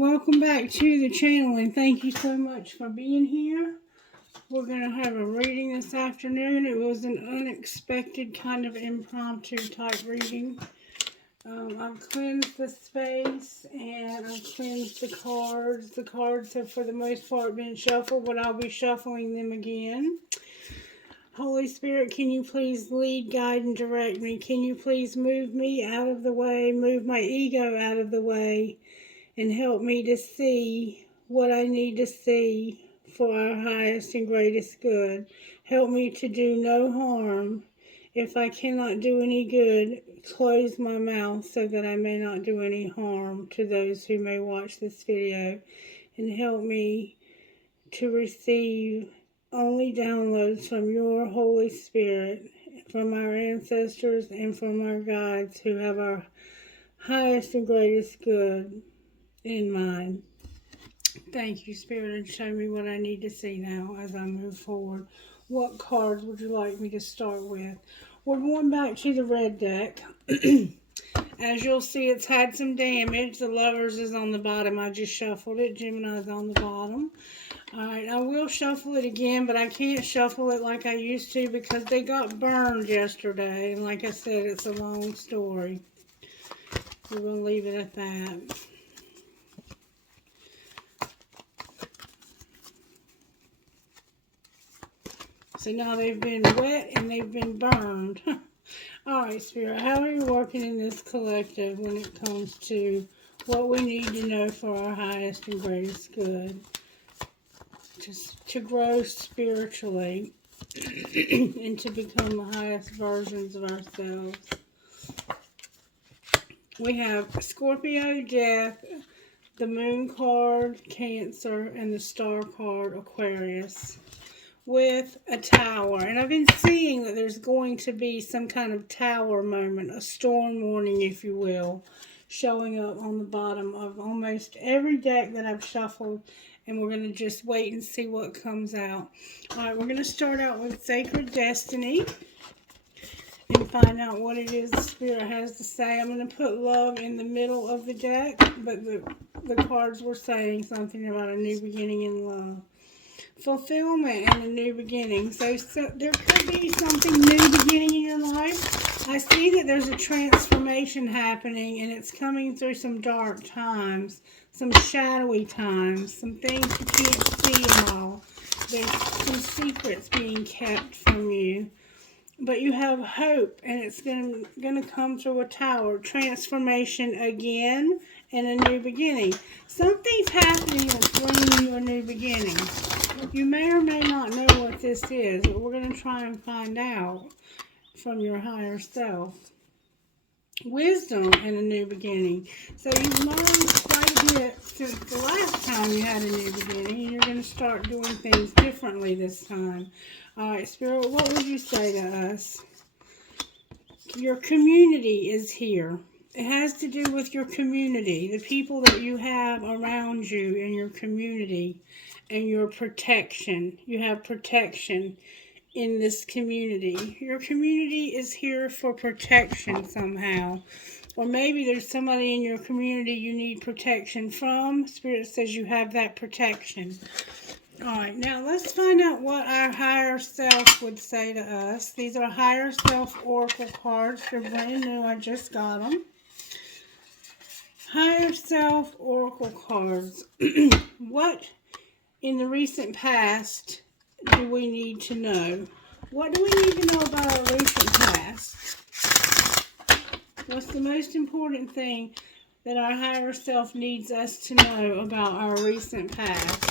welcome back to the channel, and thank you so much for being here. We're going to have a reading this afternoon. It was an unexpected kind of impromptu type reading. I've cleansed the space and I've cleansed the cards. The cards have for the most part been shuffled, but I'll be shuffling them again. Holy Spirit, can you please lead, guide, and direct me? Can you please move me out of the way, move my ego out of the way, and help me to see what I need to see for our highest and greatest good. Help me to do no harm. If I cannot do any good, close my mouth so that I may not do any harm to those who may watch this video. And help me to receive only downloads from your Holy Spirit, from our ancestors and from our guides who have our highest and greatest good in mind. Thank you, Spirit, and show me what I need to see now as I move forward. What cards would you like me to start with? We're going back to the red deck. As you'll see, it's had some damage. The Lovers is on the bottom. I just shuffled it. Gemini's on the bottom. Alright, I will shuffle it again, but I can't shuffle it like I used to because they got burned yesterday. And like I said, it's a long story. We're going to leave it at that. So now they've been wet and they've been burned. Alright, Spirit, how are you working in this collective when it comes to what we need to know for our highest and greatest good? Just to grow spiritually and to become the highest versions of ourselves. We have Scorpio, Death, the Moon card, Cancer, and the Star card, Aquarius, with a tower. And I've been seeing that there's going to be some kind of tower moment, a storm warning, if you will, showing up on the bottom of almost every deck that I've shuffled. And we're going to just wait and see what comes out. Alright, we're going to start out with Sacred Destiny and find out what it is the Spirit has to say. I'm going to put Love in the middle of the deck, but the cards were saying something about a new beginning in love. Fulfillment and a new beginning. So there could be something new beginning in your life. I see that there's a transformation happening, and it's coming through some dark times, some shadowy times, some things you can't see at all. There's some secrets being kept from you. But you have hope, and it's going to come through a tower. Transformation again and a new beginning. Something's happening that's bringing you a new beginning. You may or may not know what this is, but we're going to try and find out from your higher self. Wisdom and a new beginning. So you've learned quite a bit since the last time you had a new beginning, and you're going to start doing things differently this time. Alright, Spirit, what would you say to us? Your community is here. It has to do with your community, the people that you have around you in your community, and your protection. You have protection in this community. Your community is here for protection somehow. Or maybe there's somebody in your community you need protection from. Spirit says you have that protection. Alright, now let's find out what our higher self would say to us. These are higher self oracle cards. They're brand new. I just got them. Higher self oracle cards. What in the recent past do we need to know? What do we need to know about our recent past? What's the most important thing that our higher self needs us to know about our recent past?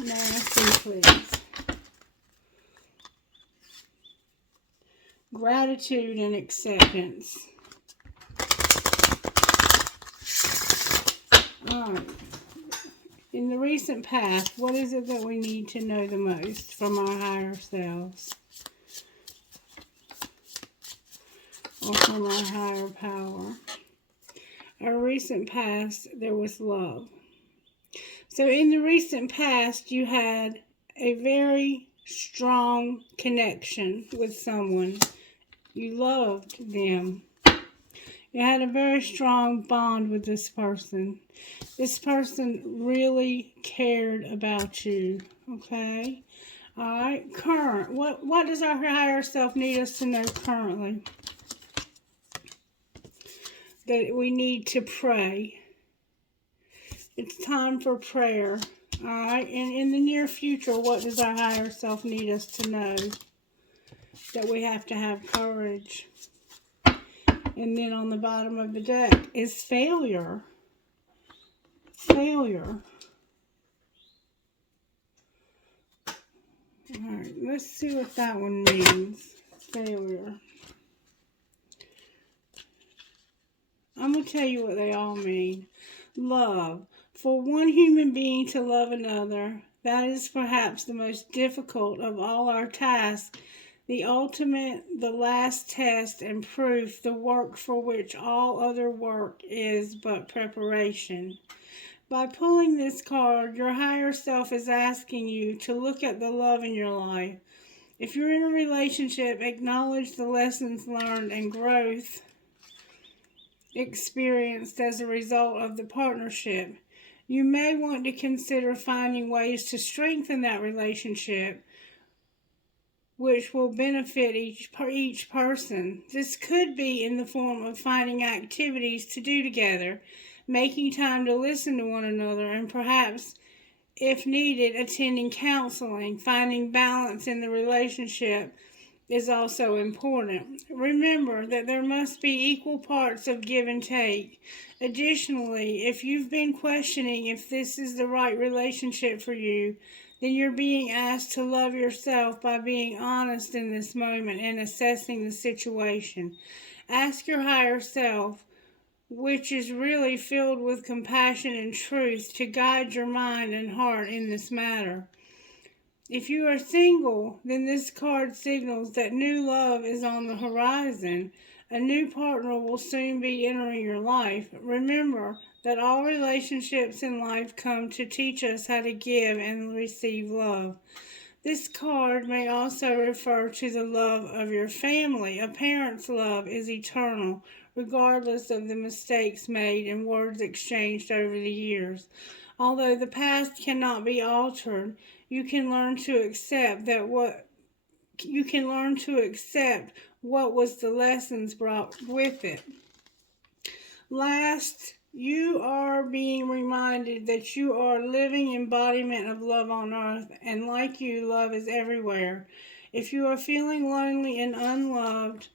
Nasty, please. Gratitude and acceptance. Alright. In the recent past, what is it that we need to know the most from our higher selves? Or from our higher power? Our recent past, there was love. So in the recent past, you had a very strong connection with someone. You loved them. You had a very strong bond with this person. This person really cared about you. Okay? Alright, current. What does our higher self need us to know currently? That we need to pray. It's time for prayer. Alright, and in the near future, what does our higher self need us to know? That we have to have courage. And then on the bottom of the deck is failure. Failure. Alright, let's see what that one means. Failure. I'm going to tell you what they all mean. Love. For one human being to love another, that is perhaps the most difficult of all our tasks, the ultimate, the last test and proof, the work for which all other work is but preparation. By pulling this card, your higher self is asking you to look at the love in your life. If you're in a relationship, acknowledge the lessons learned and growth experienced as a result of the partnership. You may want to consider finding ways to strengthen that relationship, which will benefit each person. This could be in the form of finding activities to do together, making time to listen to one another, and perhaps, if needed, attending counseling. Finding balance in the relationship is also important. Remember that there must be equal parts of give and take. Additionally, if you've been questioning if this is the right relationship for you, then you're being asked to love yourself by being honest in this moment and assessing the situation. Ask your higher self, which is really filled with compassion and truth, to guide your mind and heart in this matter. If you are single, then this card signals that new love is on the horizon. A new partner will soon be entering your life. Remember that all relationships in life come to teach us how to give and receive love. This card may also refer to the love of your family. A parent's love is eternal, regardless of the mistakes made and words exchanged over the years. Although the past cannot be altered, you can learn to accept what was the lessons brought with it. Last, you are being reminded that you are living embodiment of love on earth, and like you, love is everywhere. If you are feeling lonely and unloved,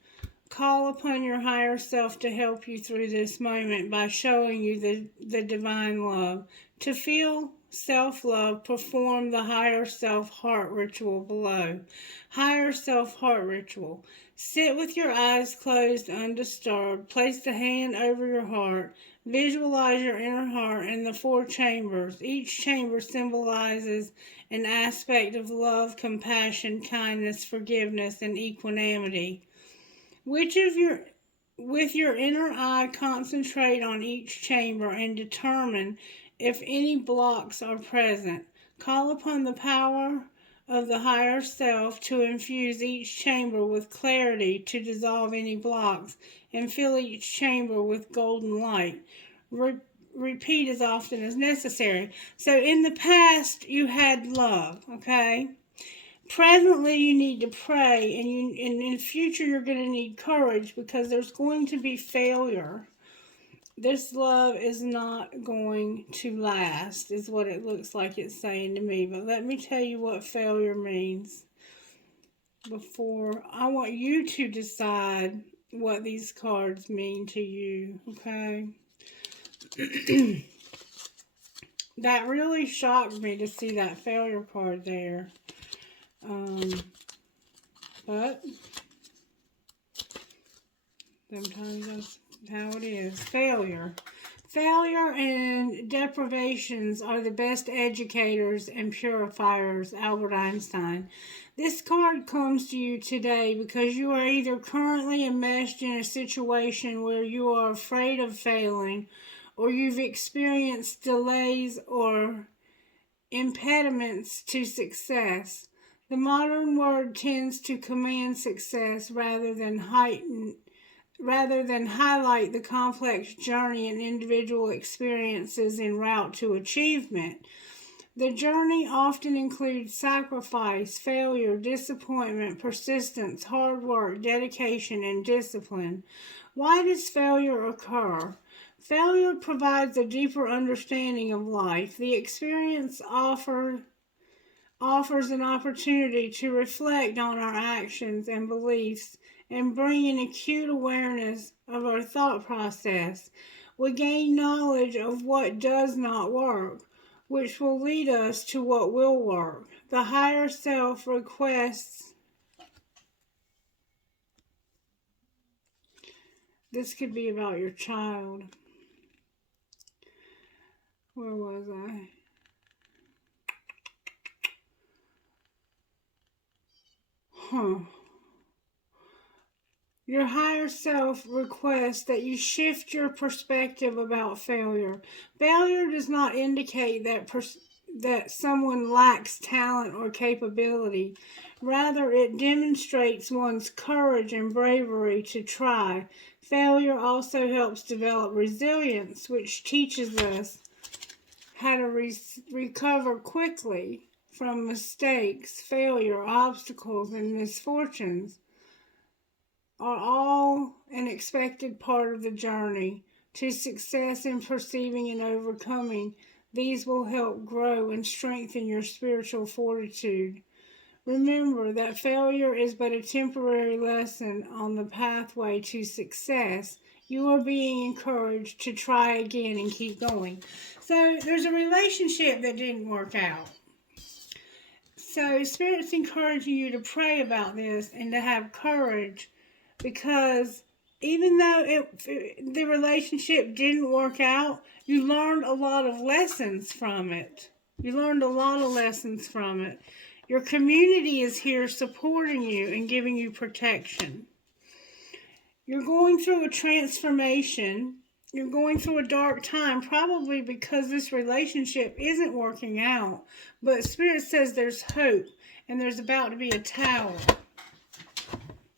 call upon your higher self to help you through this moment by showing you the divine love. To feel self-love, perform the higher self heart ritual below. Higher self heart ritual. Sit with your eyes closed, undisturbed. Place the hand over your heart. Visualize your inner heart and the 4 chambers. Each chamber symbolizes an aspect of love, compassion, kindness, forgiveness, and equanimity. With your inner eye, concentrate on each chamber and determine if any blocks are present. Call upon the power of the higher self to infuse each chamber with clarity, to dissolve any blocks, and fill each chamber with golden light. Repeat as often as necessary. So in the past, you had love, okay? Presently, you need to pray, and in the future, you're going to need courage, because there's going to be failure. This love is not going to last, is what it looks like it's saying to me. But let me tell you what failure means before. I want you to decide what these cards mean to you, okay? That really shocked me to see that failure card there. But sometimes that's how it is. Failure. Failure and deprivations are the best educators and purifiers, Albert Einstein. This card comes to you today because you are either currently enmeshed in a situation where you are afraid of failing, or you've experienced delays or impediments to success. The modern world tends to command success rather than heighten rather than highlight the complex journey and individual experiences en route to achievement. The journey often includes sacrifice, failure, disappointment, persistence, hard work, dedication, and discipline. Why does failure occur? Failure provides a deeper understanding of life. The experience offers an opportunity to reflect on our actions and beliefs and bring an acute awareness of our thought process. We gain knowledge of what does not work, which will lead us to what will work. The higher self requests, this could be about your child. Where was I? Your higher self requests that you shift your perspective about failure. Failure does not indicate that someone lacks talent or capability. Rather, it demonstrates one's courage and bravery to try. Failure also helps develop resilience, which teaches us how to recover quickly from mistakes, failure, obstacles, and misfortunes are all an expected part of the journey to success in perceiving and overcoming. These will help grow and strengthen your spiritual fortitude. Remember that failure is but a temporary lesson on the pathway to success. You are being encouraged to try again and keep going. So there's a relationship that didn't work out. So Spirit's encouraging you to pray about this and to have courage, because even though the relationship didn't work out, you learned a lot of lessons from it. Your community is here supporting you and giving you protection. You're going through a transformation. You're going through a dark time, probably because this relationship isn't working out. But Spirit says there's hope, and there's about to be a tower.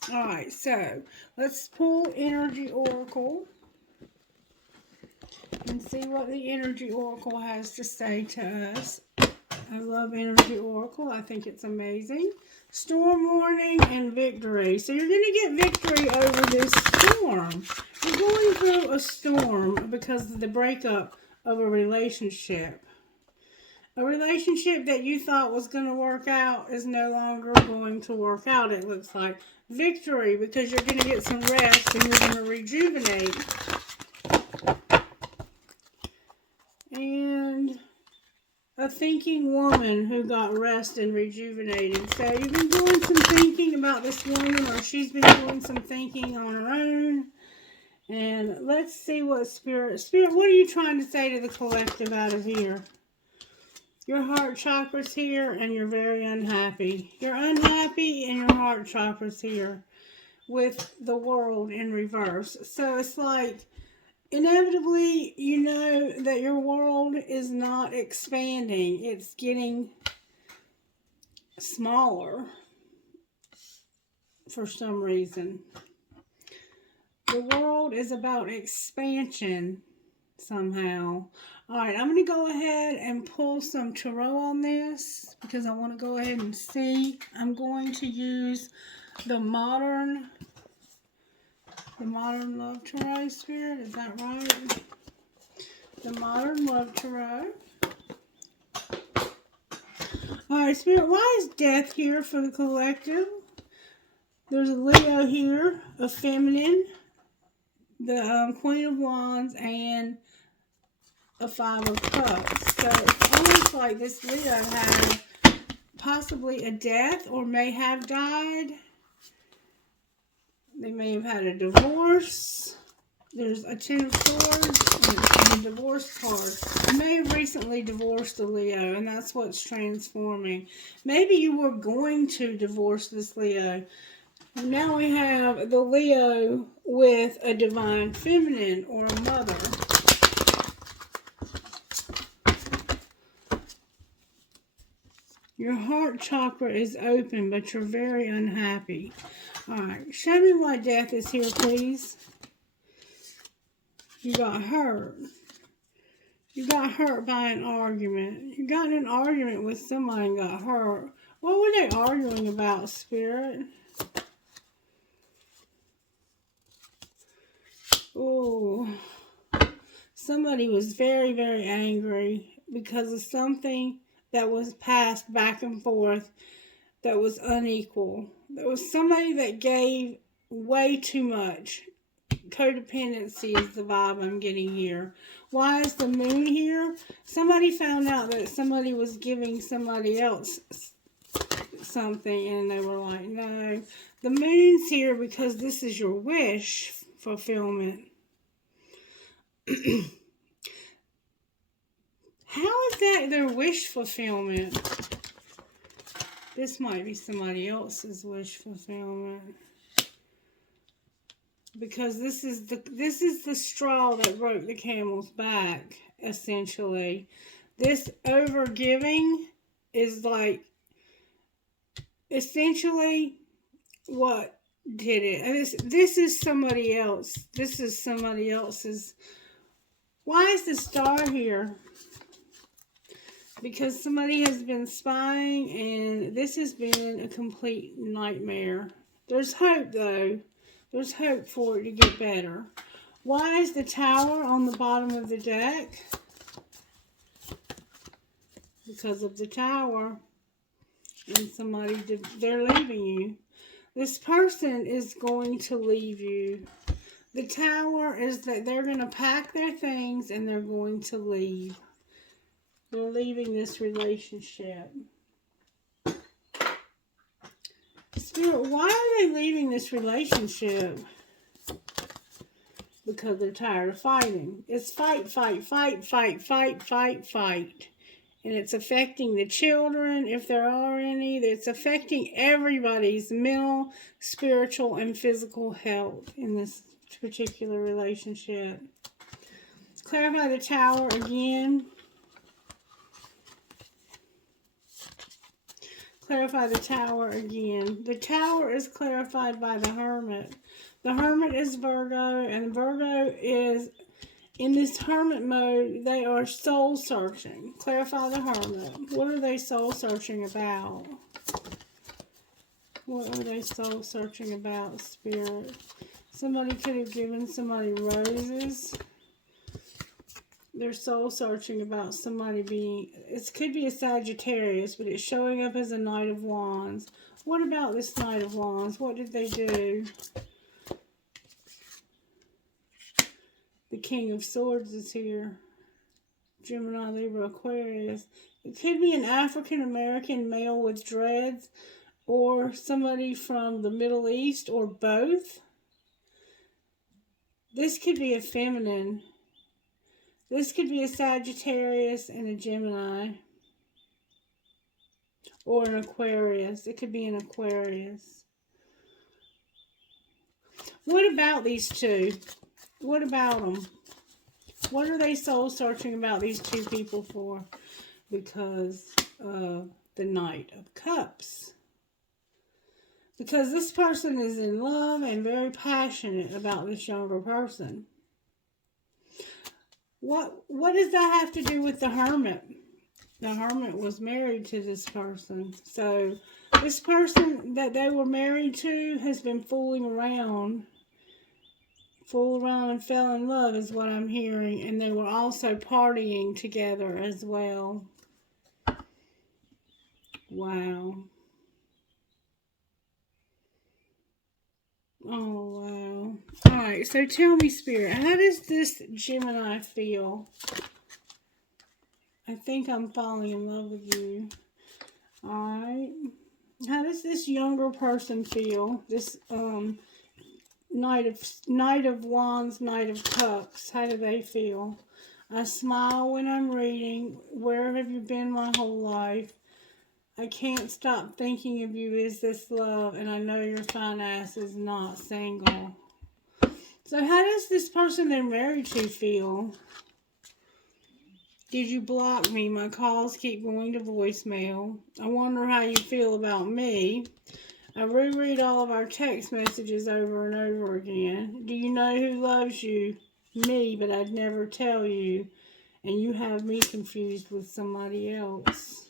Alright, so let's pull Energy Oracle and see what the Energy Oracle has to say to us. I love Energy Oracle. I think it's amazing. Storm warning and victory. So you're going to get victory over this storm. You're going through a storm because of the breakup of a relationship. A relationship that you thought was going to work out is no longer going to work out, it looks like. Victory, because you're going to get some rest and you're going to rejuvenate. And a thinking woman who got rest and rejuvenated. So you've been doing some thinking about this woman, or she's been doing some thinking on her own. And let's see what Spirit, what are you trying to say to the collective out of here? Your heart chakra's here and you're very unhappy. You're unhappy and your heart chakra's here with the world in reverse. So it's like, inevitably, you know that your world is not expanding. It's getting smaller for some reason. The world is about expansion somehow. Alright, I'm going to go ahead and pull some tarot on this because I want to go ahead and see. I'm going to use the modern love tarot, Spirit. Is that right? The modern love tarot. Alright, Spirit, why is death here for the collective? There's a Leo here, a feminine, the Queen of Wands, and a Five of Cups. So it's almost like this Leo had possibly a death or may have died. They may have had a divorce. There's a Ten of Swords and a divorce card. You may have recently divorced a Leo, and that's what's transforming. Maybe you were going to divorce this Leo. Now we have the Leo with a divine feminine or a mother. Your heart chakra is open, but you're very unhappy. Alright, show me why death is here, please. You got hurt. You got hurt by an argument. You got in an argument with somebody and got hurt. What were they arguing about, Spirit? Oh, somebody was very, very angry because of something that was passed back and forth that was unequal. There was somebody that gave way too much. Codependency is the vibe I'm getting here. Why is the moon here? Somebody found out that somebody was giving somebody else something and they were like, no. The moon's here because this is your wish fulfillment. How is that their wish fulfillment? This might be somebody else's wish fulfillment. Because this is the straw that broke the camel's back, essentially. This overgiving is like essentially what did it. This is somebody else. This is somebody else's. Why is the star here? Because somebody has been spying and this has been a complete nightmare. There's hope though. There's hope for it to get better. Why is the Tower on the bottom of the deck? Because of the Tower. And they're leaving you. This person is going to leave you. The Tower is that they're going to pack their things and they're going to leave. They're leaving this relationship. Spirit, why are they leaving this relationship? Because they're tired of fighting. It's fight, fight, fight, fight, fight, fight, fight. And it's affecting the children, if there are any. It's affecting everybody's mental, spiritual, and physical health in this particular relationship. Clarify the Tower again. Clarify the Tower again. The Tower is clarified by the Hermit. The Hermit is Virgo, and Virgo is, in this Hermit mode, they are soul searching. Clarify the Hermit. What are they soul searching about? What are they soul searching about, Spirit? Somebody could have given somebody roses. They're soul searching about somebody being, it could be a Sagittarius, but it's showing up as a Knight of Wands. What about this Knight of Wands? What did they do? The King of Swords is here. Gemini, Libra, Aquarius. It could be an African American male with dreads, or somebody from the Middle East, or both. This could be a feminine. This could be a Sagittarius and a Gemini. Or an Aquarius. It could be an Aquarius. What about these two? What about them? What are they soul searching about these two people for? Because of the Knight of Cups. Because this person is in love and very passionate about this younger person. What does that have to do with the Hermit? The Hermit was married to this person. So this person that they were married to has been fooling around. Fooled around and fell in love is what I'm hearing. And they were also partying together as well. Wow. Oh, wow. Alright, so tell me, Spirit, how does this Gemini feel? I think I'm falling in love with you. Alright. How does this younger person feel? This Knight of Wands, Knight of Cups. How do they feel? I smile when I'm reading. Where have you been my whole life? I can't stop thinking of you. Is this love? And I know your fine ass is not single. So how does this person they're married to feel? Did you block me? My calls keep going to voicemail. I wonder how you feel about me. I reread all of our text messages over and over again. Do you know who loves you? Me, but I'd never tell you. And you have me confused with somebody else.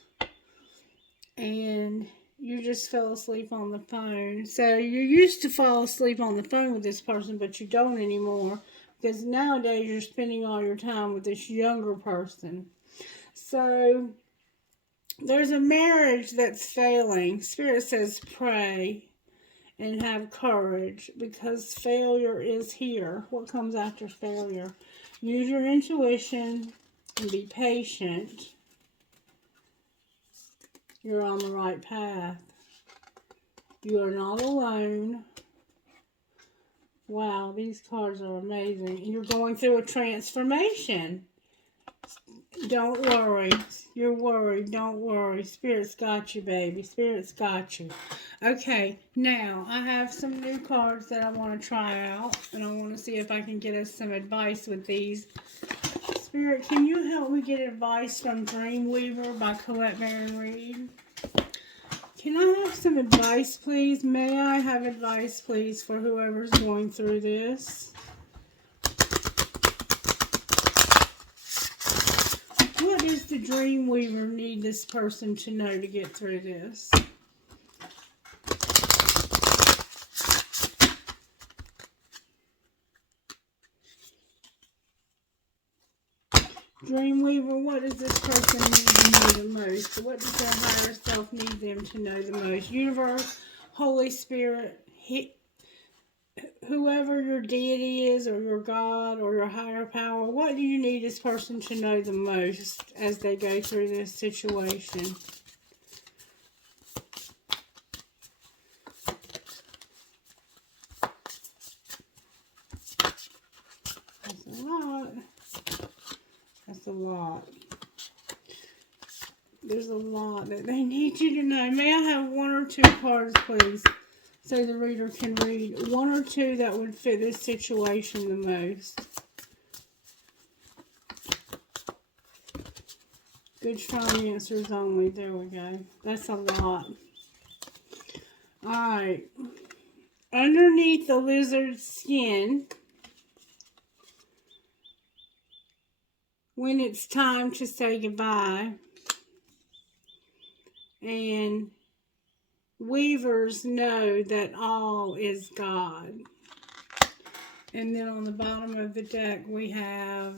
And you just fell asleep on the phone. So you used to fall asleep on the phone with this person, but you don't anymore. Because nowadays you're spending all your time with this younger person. So there's a marriage that's failing. Spirit says pray and have courage because failure is here. What comes after failure? Use your intuition and be patient. You're on the right path. You are not alone. Wow, these cards are amazing. You're going through a transformation. Don't worry. You're worried. Don't worry. Spirit's got you, baby. Spirit's got you. Okay, now I have some new cards that I want to try out. And I want to see if I can get us some advice with these. Spirit, can you help me get advice from Dreamweaver by Colette Baron Reed? Can I have some advice, please? May I have advice, please, for whoever's going through this? What does the Dreamweaver need this person to know to get through this? Dreamweaver, what does this person need to know the most? What does their higher self need them to know the most? Universe, Holy Spirit, whoever your deity is, or your God, or your higher power, what do you need this person to know the most as they go through this situation? That's a lot. That's a lot. There's a lot that they need you to know. May I have one or two cards, please, so the reader can read one or two that would fit this situation the most? Good, strong answers only. There we go. That's a lot. Alright. Underneath the lizard's skin, when it's time to say goodbye, and weavers know that all is God. And then on the bottom of the deck we have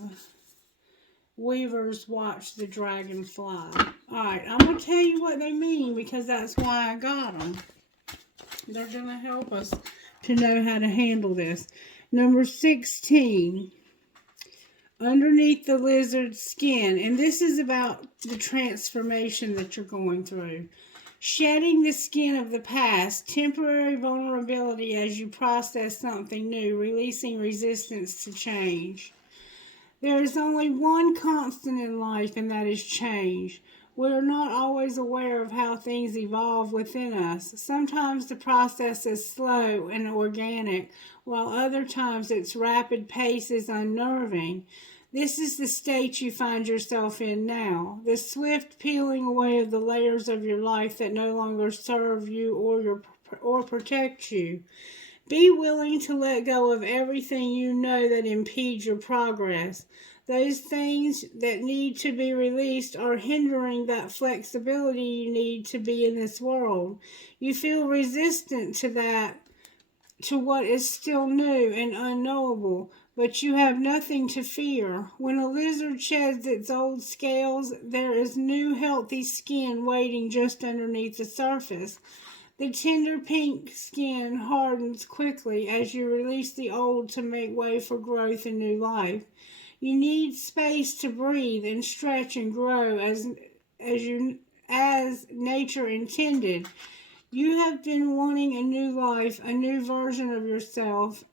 weavers watch the dragon fly. Alright, I'm going to tell you what they mean because that's why I got them. They're going to help us to know how to handle this. Number 16. Underneath the lizard's skin. And this is about the transformation that you're going through. Shedding the skin of the past, temporary vulnerability as you process something new, releasing resistance to change. There is only one constant in life, and that is change. We are not always aware of how things evolve within us. Sometimes the process is slow and organic, while other times its rapid pace is unnerving. This is the state you find yourself in now, the swift peeling away of the layers of your life that no longer serve you or protect you. Be willing to let go of everything you know that impedes your progress. Those things that need to be released are hindering that flexibility you need to be in this world. You feel resistant to that, to what is still new and unknowable, but you have nothing to fear. When a lizard sheds its old scales, there is new healthy skin waiting just underneath the surface. The tender pink skin hardens quickly as you release the old to make way for growth and new life. You need space to breathe and stretch and grow as nature intended. You have been wanting a new life, a new version of yourself,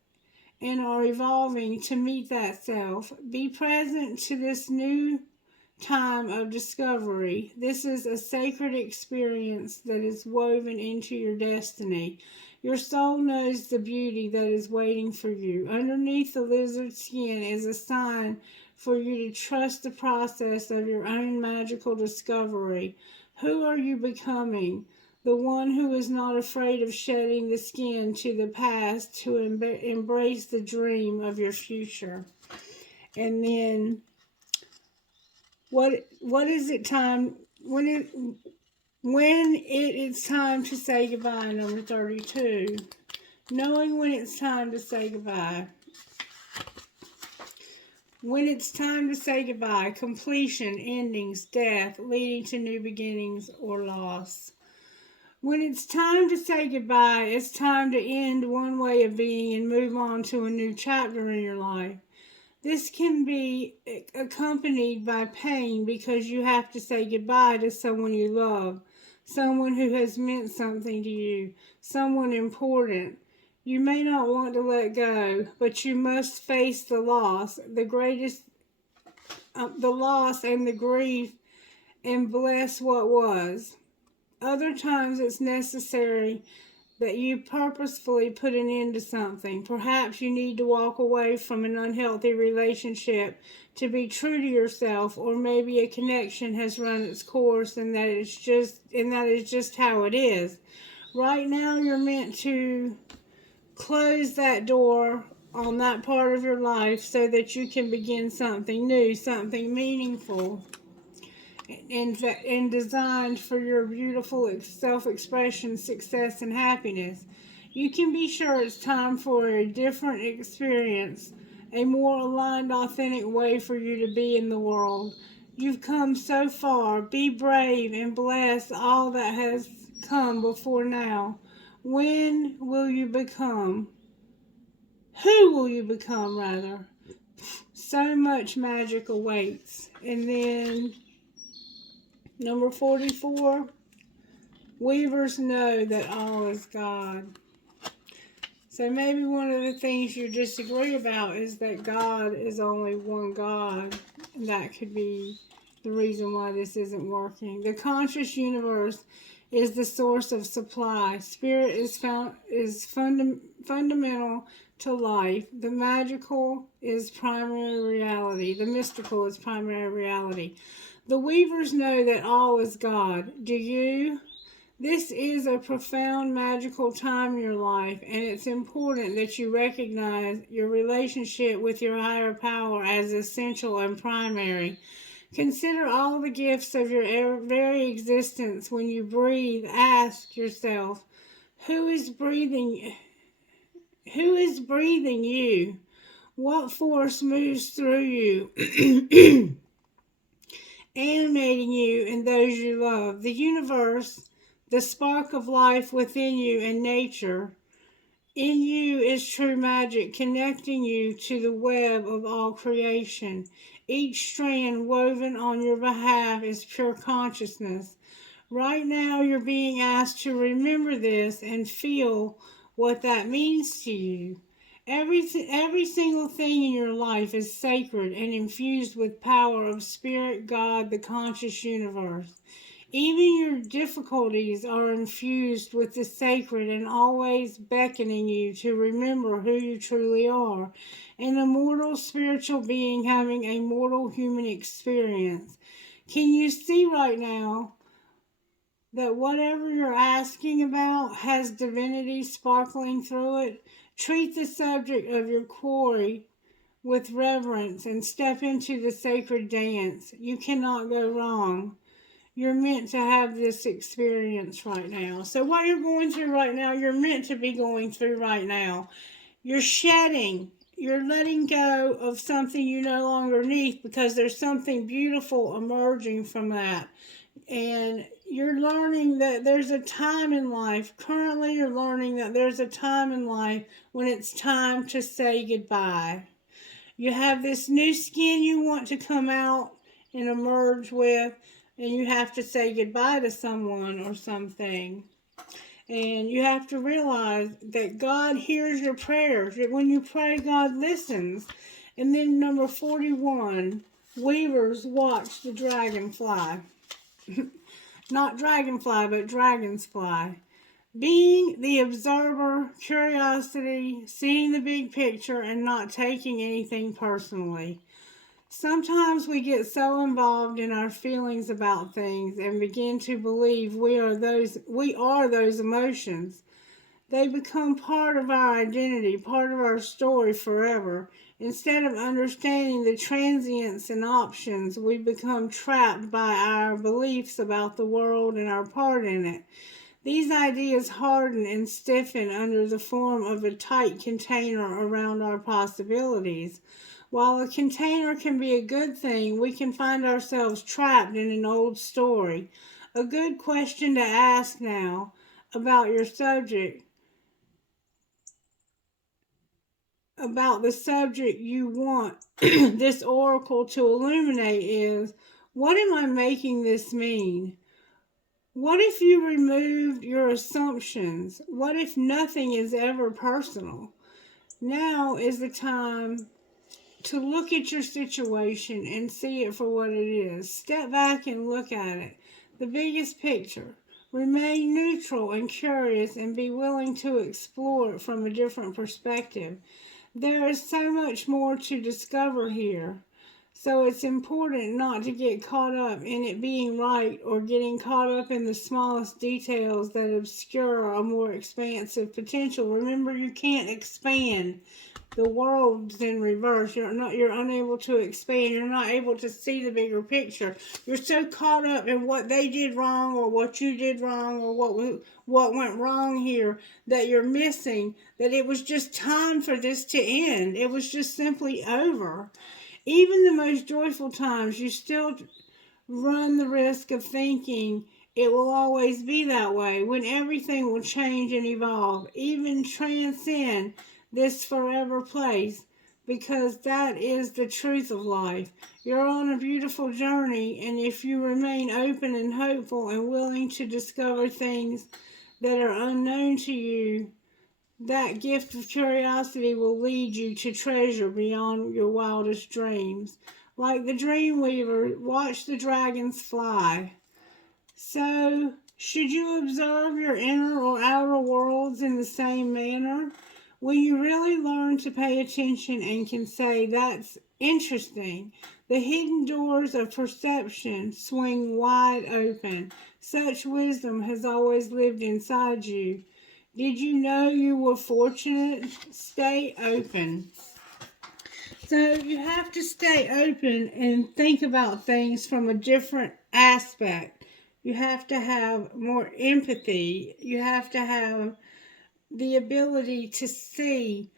and are evolving to meet that self. Be present to this new time of discovery. This is a sacred experience that is woven into your destiny. Your soul knows the beauty that is waiting for you. Underneath the lizard skin is a sign for you to trust the process of your own magical discovery. Who are you becoming? The one who is not afraid of shedding the skin to the past to embrace the dream of your future. And then, what is it time when it is time to say goodbye? Number 32. Knowing when it's time to say goodbye. When it's time to say goodbye, completion, endings, death, leading to new beginnings or loss. When it's time to say goodbye, it's time to end one way of being and move on to a new chapter in your life. This can be accompanied by pain because you have to say goodbye to someone you love, someone who has meant something to you, someone important. You may not want to let go, but you must face the loss, the loss and the grief, and bless what was. Other times it's necessary that you purposefully put an end to something. Perhaps you need to walk away from an unhealthy relationship to be true to yourself, or maybe a connection has run its course and that is just how it is. Right now you're meant to close that door on that part of your life so that you can begin something new, something meaningful, and designed for your beautiful self-expression, success, and happiness. You can be sure it's time for a different experience, a more aligned, authentic way for you to be in the world. You've come so far. Be brave and bless all that has come before now. When will you become? Who will you become, rather? So much magic awaits. And then number 44, weavers know that all is God. So maybe one of the things you disagree about is that God is only one God. And that could be the reason why this isn't working. The conscious universe is the source of supply. Spirit is fundamental to life. The magical is primary reality. The mystical is primary reality. The weavers know that all is God. Do you? This is a profound magical time in your life, and it's important that you recognize your relationship with your higher power as essential and primary. Consider all the gifts of your very existence. When you breathe, ask yourself, who is breathing? Who is breathing you? What force moves through you, animating you and those you love? The universe, the spark of life within you, and nature in you is true magic, connecting you to the web of all creation. Each strand woven on your behalf is pure consciousness. Right now, you're being asked to remember this and feel what that means to you. Every single thing in your life is sacred and infused with power of Spirit, God, the conscious universe. Even your difficulties are infused with the sacred and always beckoning you to remember who you truly are. An immortal spiritual being having a mortal human experience. Can you see right now that whatever you're asking about has divinity sparkling through it? Treat the subject of your quarry with reverence and step into the sacred dance. You cannot go wrong. You're meant to have this experience right now. So what you're going through right now, you're meant to be going through right now. You're shedding. You're letting go of something you no longer need because there's something beautiful emerging from that. And you're learning that there's a time in life. Currently, you're learning that there's a time in life when it's time to say goodbye. You have this new skin you want to come out and emerge with, and you have to say goodbye to someone or something. And you have to realize that God hears your prayers. That when you pray, God listens. And then number 41, weavers watch the dragonfly. Not dragonfly, but dragons fly. Being the observer, curiosity, seeing the big picture, and not taking anything personally. Sometimes we get so involved in our feelings about things and begin to believe we are those emotions. They become part of our identity, part of our story forever. Instead of understanding the transience and options, we become trapped by our beliefs about the world and our part in it. These ideas harden and stiffen under the form of a tight container around our possibilities. While a container can be a good thing, we can find ourselves trapped in an old story. A good question to ask now about your subject, about the subject you want this oracle to illuminate is, what am I making this mean? What if you removed your assumptions? What if nothing is ever personal? Now is the time to look at your situation and see it for what it is. Step back and look at it. The biggest picture. Remain neutral and curious and be willing to explore it from a different perspective. There is so much more to discover here. So it's important not to get caught up in it being right or getting caught up in the smallest details that obscure a more expansive potential. Remember, you can't expand. The world's in reverse. You're unable to expand. You're not able to see the bigger picture. You're so caught up in what they did wrong or what you did wrong or what went wrong here that you're missing that it was just time for this to end. It was just simply over. Even the most joyful times, you still run the risk of thinking it will always be that way, when everything will change and evolve, even transcend this forever place, because that is the truth of life. You're on a beautiful journey, and if you remain open and hopeful and willing to discover things that are unknown to you, that gift of curiosity will lead you to treasure beyond your wildest dreams. Like the dream weaver, watch the dragons fly. So, should you observe your inner or outer worlds in the same manner? Will you really learn to pay attention and can say, that's interesting? The hidden doors of perception swing wide open. Such wisdom has always lived inside you. Did you know you were fortunate? Stay open. So you have to stay open and think about things from a different aspect. You have to have more empathy. You have to have the ability to see,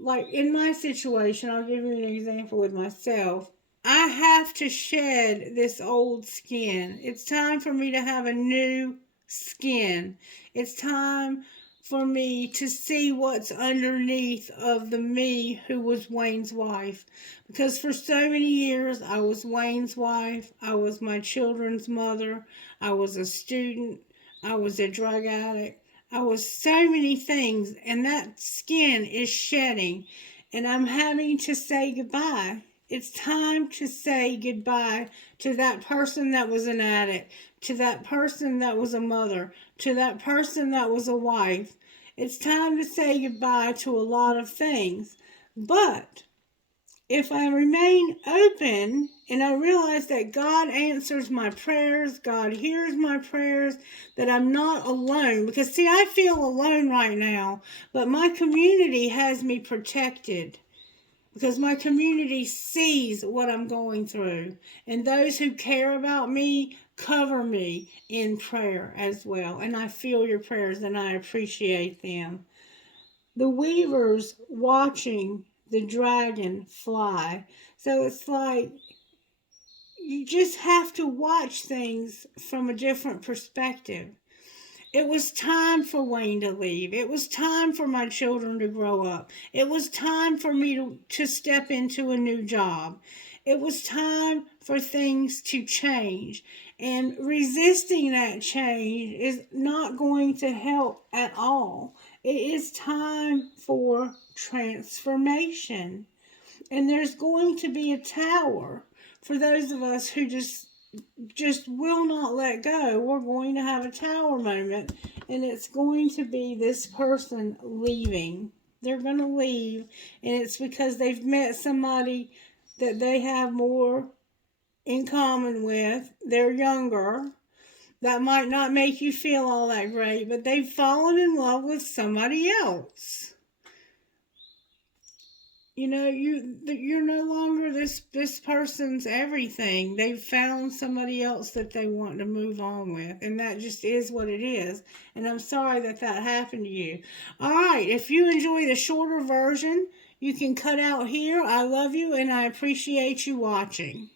like in my situation, I'll give you an example with myself. I have to shed this old skin. It's time for me to have a new skin. It's time for me to see what's underneath of the me who was Wayne's wife. Because for so many years, I was Wayne's wife. I was my children's mother. I was a student. I was a drug addict. I was so many things, and that skin is shedding, and I'm having to say goodbye. It's time to say goodbye to that person that was an addict, to that person that was a mother, to that person that was a wife. It's time to say goodbye to a lot of things. But if I remain open and I realize that God answers my prayers, God hears my prayers, that I'm not alone. Because, see, I feel alone right now, but my community has me protected. Because my community sees what I'm going through. And those who care about me cover me in prayer as well. And I feel your prayers and I appreciate them. The weaver's watching the dragon fly. So it's like you just have to watch things from a different perspective. It was time for Wayne to leave. It was time for my children to grow up. It was time for me to step into a new job. It was time for things to change. And resisting that change is not going to help at all. It is time for transformation. And there's going to be a tower for those of us who just will not let go. We're going to have a tower moment, and it's going to be this person leaving. They're going to leave, and it's because they've met somebody that they have more in common with. They're younger. That might not make you feel all that great, but they've fallen in love with somebody else. You're no longer this person's everything. They've found somebody else that they want to move on with, and that just is what it is. And I'm sorry that happened to you. All right, if you enjoy the shorter version, you can cut out here. I love you and I appreciate you watching.